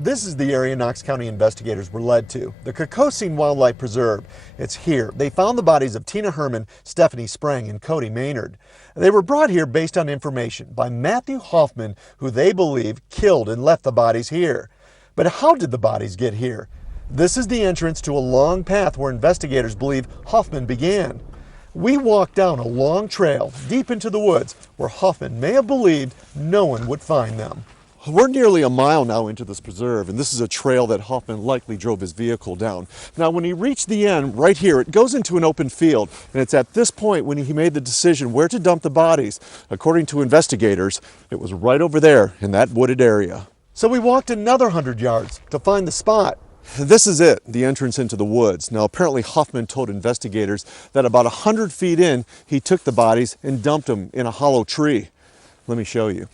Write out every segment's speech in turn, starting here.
This is the area Knox County investigators were led to, the Kokosing Wildlife Preserve. It's here. They found the bodies of Tina Herman, Stephanie Sprang, and Cody Maynard. They were brought here based on information by Matthew Hoffman, who they believe killed and left the bodies here. But how did the bodies get here? This is the entrance to a long path where investigators believe Hoffman began. We walked down a long trail deep into the woods where Hoffman may have believed no one would find them. We're nearly a mile now into this preserve, and this is a trail that Hoffman likely drove his vehicle down. Now, when he reached the end, right here, it goes into an open field, and it's at this point when he made the decision where to dump the bodies. According to investigators, it was right over there in that wooded area. So we walked another 100 yards to find the spot. This is it, the entrance into the woods. Now, apparently Hoffman told investigators that about 100 feet in, he took the bodies and dumped them in a hollow tree. Let me show you.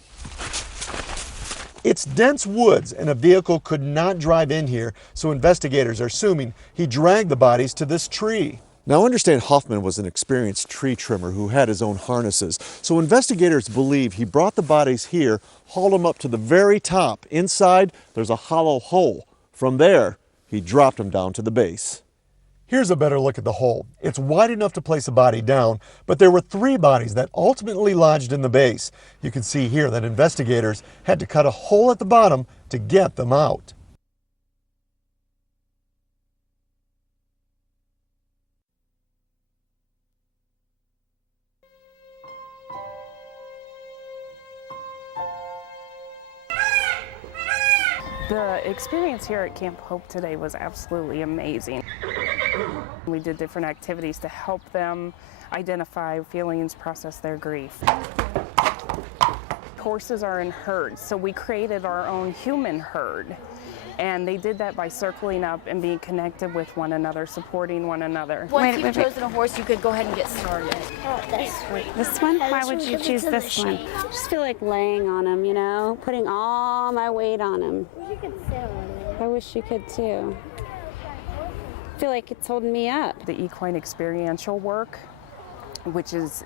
It's dense woods and a vehicle could not drive in here, so investigators are assuming he dragged the bodies to this tree. Now understand Hoffman was an experienced tree trimmer who had his own harnesses, so investigators believe he brought the bodies here, hauled them up to the very top. Inside, there's a hollow hole. From there, he dropped them down to the base. Here's a better look at the hole. It's wide enough to place a body down, but there were 3 bodies that ultimately lodged in the base. You can see here that investigators had to cut a hole at the bottom to get them out. The experience here at Camp Hope today was absolutely amazing. We did different activities to help them identify feelings, process their grief. Horses are in herds, so we created our own human herd. And they did that by circling up and being connected with one another, supporting one another. Once you've chosen a horse, you could go ahead and get started. Oh, this one. This one? Why would you choose this one? I just feel like laying on him, you know, putting all my weight on him. I wish you could sit on it. I wish you could too. I feel like it's holding me up. The equine experiential work, which is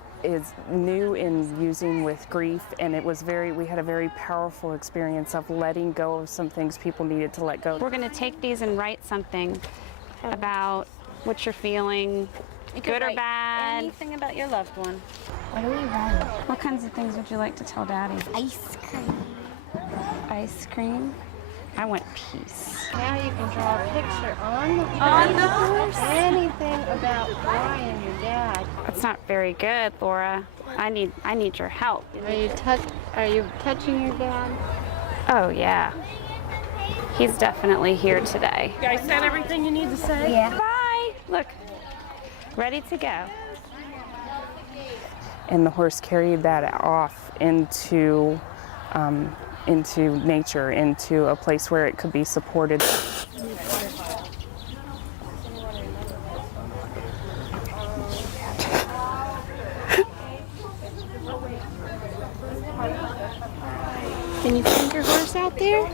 new in using with grief, and we had a very powerful experience of letting go of some things people needed to let go. We're going to take these and write something about what you're feeling, good or bad. Anything about your loved one. What do we write? What kinds of things would you like to tell Daddy? Ice cream. Ice cream? I want peace. Now you can draw a picture on the horse. Anything about Brian, your dad. That's not very good, Laura. I need your help. Are you touching your dad? Oh yeah. He's definitely here today. You guys said everything you need to say? Yeah. Bye. Look. Ready to go. And the horse carried that off into nature, into a place where it could be supported. Can you find your horse out there?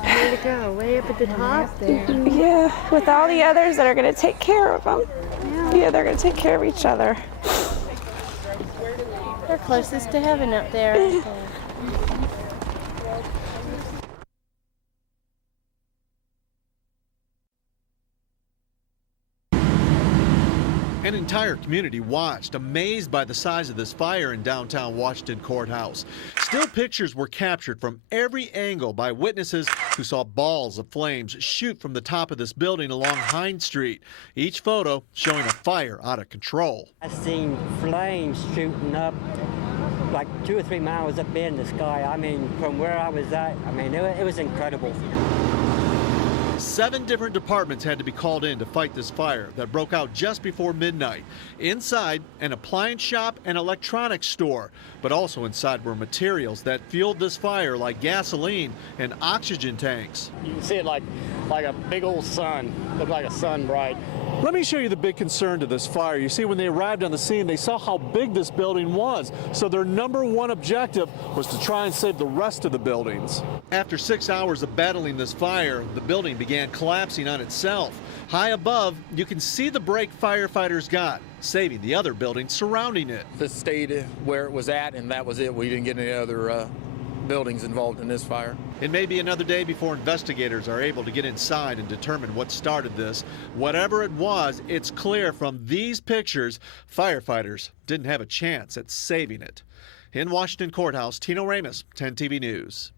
Where to go? Way up at the top there. Yeah, with all the others that are going to take care of them. Yeah, they're going to take care of each other. They're closest to heaven up there. An entire community watched, amazed by the size of this fire in downtown Washington Courthouse. Still pictures were captured from every angle by witnesses who saw balls of flames shoot from the top of this building along Hines Street. Each photo showing a fire out of control. I seen flames shooting up like 2 or 3 miles up in the sky. I mean, from where I was at, I mean, it was incredible. 7 different departments had to be called in to fight this fire that broke out just before midnight. Inside, an appliance shop and electronics store, but also inside were materials that fueled this fire like gasoline and oxygen tanks. You can see it like a big old sun, looked like a sun bright. Let me show you the big concern to this fire. You see, when they arrived on the scene, they saw how big this building was. So their #1 objective was to try and save the rest of the buildings. After 6 hours of battling this fire, the building began collapsing on itself. High above, you can see the break firefighters got, saving the other buildings surrounding it. This stayed where it was at, and that was it. We didn't get any other buildings involved in this fire. It may be another day before investigators are able to get inside and determine what started this. Whatever it was, it's clear from these pictures, firefighters didn't have a chance at saving it. In Washington Courthouse, Tino Ramos, 10 TV News.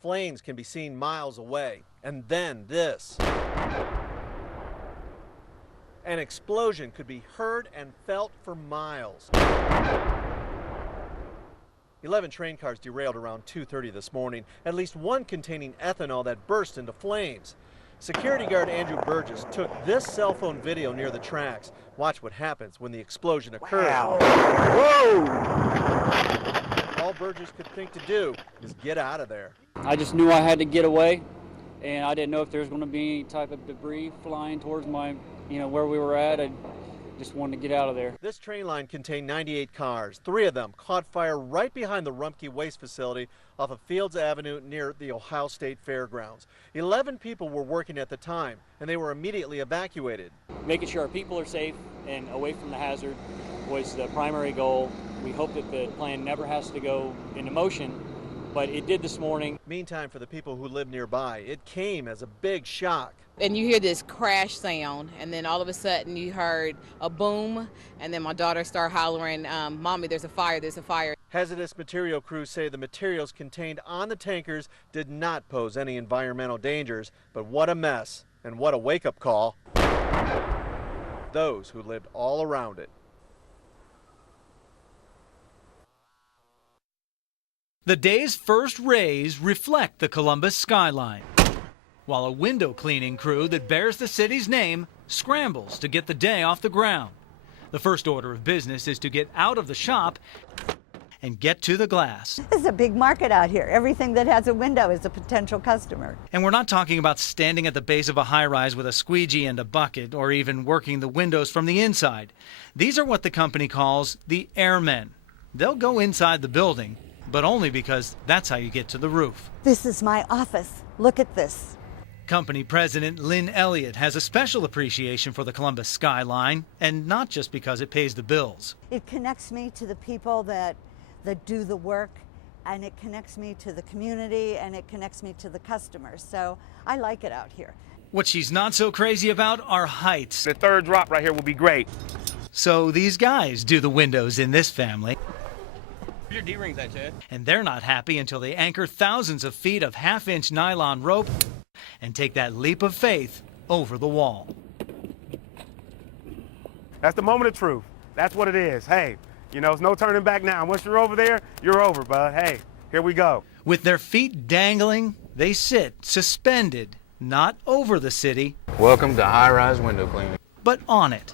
Flames can be seen miles away. And then this. An explosion could be heard and felt for miles. 11 train cars derailed around 2:30 this morning, at least one containing ethanol that burst into flames. Security guard Andrew Burgess took this cell phone video near the tracks. Watch what happens when the explosion occurs. Wow. Whoa! All Burgess could think to do is get out of there. I just knew I had to get away, and I didn't know if there was going to be any type of debris flying towards my, where we were at. I just wanted to get out of there. This train line contained 98 cars. 3 of them caught fire right behind the Rumpke Waste Facility off of Fields Avenue near the Ohio State Fairgrounds. 11 people were working at the time, and they were immediately evacuated. Making sure our people are safe and away from the hazard was the primary goal. We hope that the plan never has to go into motion, but it did this morning. Meantime, for the people who live nearby, it came as a big shock. And you hear this crash sound, and then all of a sudden you heard a boom, and then my daughter started hollering, "Mommy, there's a fire, there's a fire." Hazardous material crews say the materials contained on the tankers did not pose any environmental dangers, but what a mess and what a wake-up call. Those who lived all around it. The day's first rays reflect the Columbus skyline, while a window cleaning crew that bears the city's name scrambles to get the day off the ground. The first order of business is to get out of the shop and get to the glass. It's a big market out here. Everything that has a window is a potential customer. And we're not talking about standing at the base of a high-rise with a squeegee and a bucket, or even working the windows from the inside. These are what the company calls the airmen. They'll go inside the building, but only because that's how you get to the roof. This is my office. Look at this. Company President Lynn Elliott has a special appreciation for the Columbus skyline, and not just because it pays the bills. It connects me to the people that do the work, and it connects me to the community, and it connects me to the customers. So I like it out here. What she's not so crazy about are heights. The third drop right here will be great. So these guys do the windows in this family. Your D-rings that, Ted. And they're not happy until they anchor thousands of feet of half-inch nylon rope and take that leap of faith over the wall. That's the moment of truth. That's what it is. Hey, there's no turning back now. Once you're over there, you're over, bud. Hey, here we go. With their feet dangling, they sit suspended, not over the city. Welcome to high-rise window cleaning. But on it.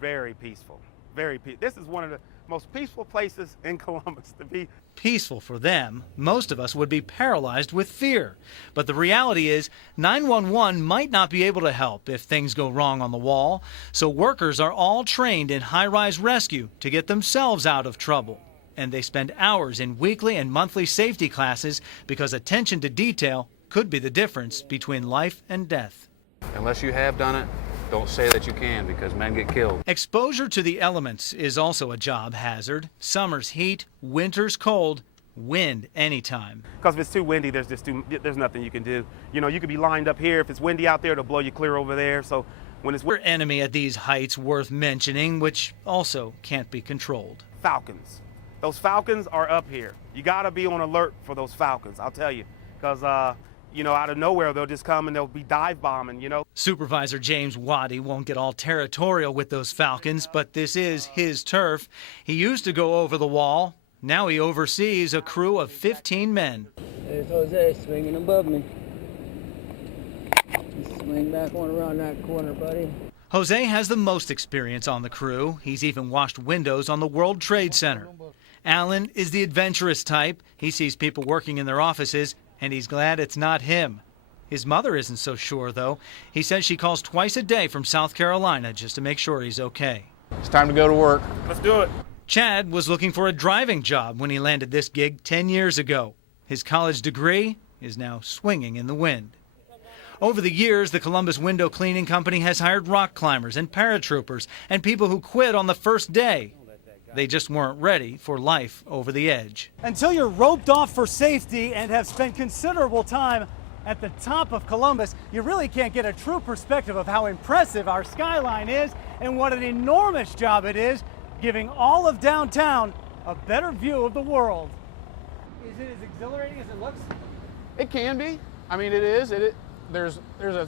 Very peaceful. Very peaceful. This is one of the most peaceful places in Columbus to be. Peaceful for them. Most of us would be paralyzed with fear. But the reality is 911 might not be able to help if things go wrong on the wall. So workers are all trained in high-rise rescue to get themselves out of trouble. And they spend hours in weekly and monthly safety classes because attention to detail could be the difference between life and death. Unless you have done it, don't say that you can, because men get killed. Exposure to the elements is also a job hazard. Summer's heat, winter's cold, wind anytime. Because if it's too windy, there's nothing you can do. You could be lined up here. If it's windy out there, it'll blow you clear over there. So when it's Another enemy at these heights worth mentioning, which also can't be controlled. Falcons. Those falcons are up here. You got to be on alert for those falcons, I'll tell you. Because out of nowhere, they'll just come and they'll be dive bombing, Supervisor James Waddy won't get all territorial with those falcons, but this is his turf. He used to go over the wall. Now he oversees a crew of 15 men. There's Jose swinging above me. Swing back one around that corner, buddy. Jose has the most experience on the crew. He's even washed windows on the World Trade Center. Alan is the adventurous type. He sees people working in their offices, and he's glad it's not him. His mother isn't so sure, though. He says she calls twice a day from South Carolina just to make sure he's okay. It's time to go to work. Let's do it. Chad was looking for a driving job when he landed this gig 10 years ago. His college degree is now swinging in the wind. Over the years, the Columbus Window Cleaning Company has hired rock climbers and paratroopers and people who quit on the first day. They just weren't ready for life over the edge. Until you're roped off for safety and have spent considerable time at the top of Columbus, you really can't get a true perspective of how impressive our skyline is and what an enormous job it is, giving all of downtown a better view of the world. Is it as exhilarating as it looks? It can be. I mean, it is. There's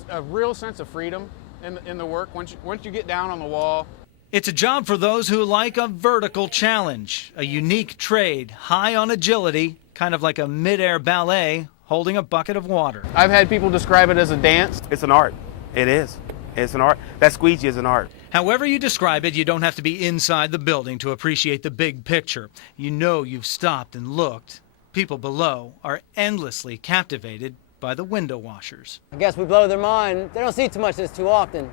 a real sense of freedom in the work once you get down on the wall. It's a job for those who like a vertical challenge, a unique trade, high on agility, kind of like a mid-air ballet holding a bucket of water. I've had people describe it as a dance. It's an art. It is. It's an art. That squeegee is an art. However you describe it, you don't have to be inside the building to appreciate the big picture. You know you've stopped and looked. People below are endlessly captivated by the window washers. I guess we blow their mind. They don't see too much of this too often.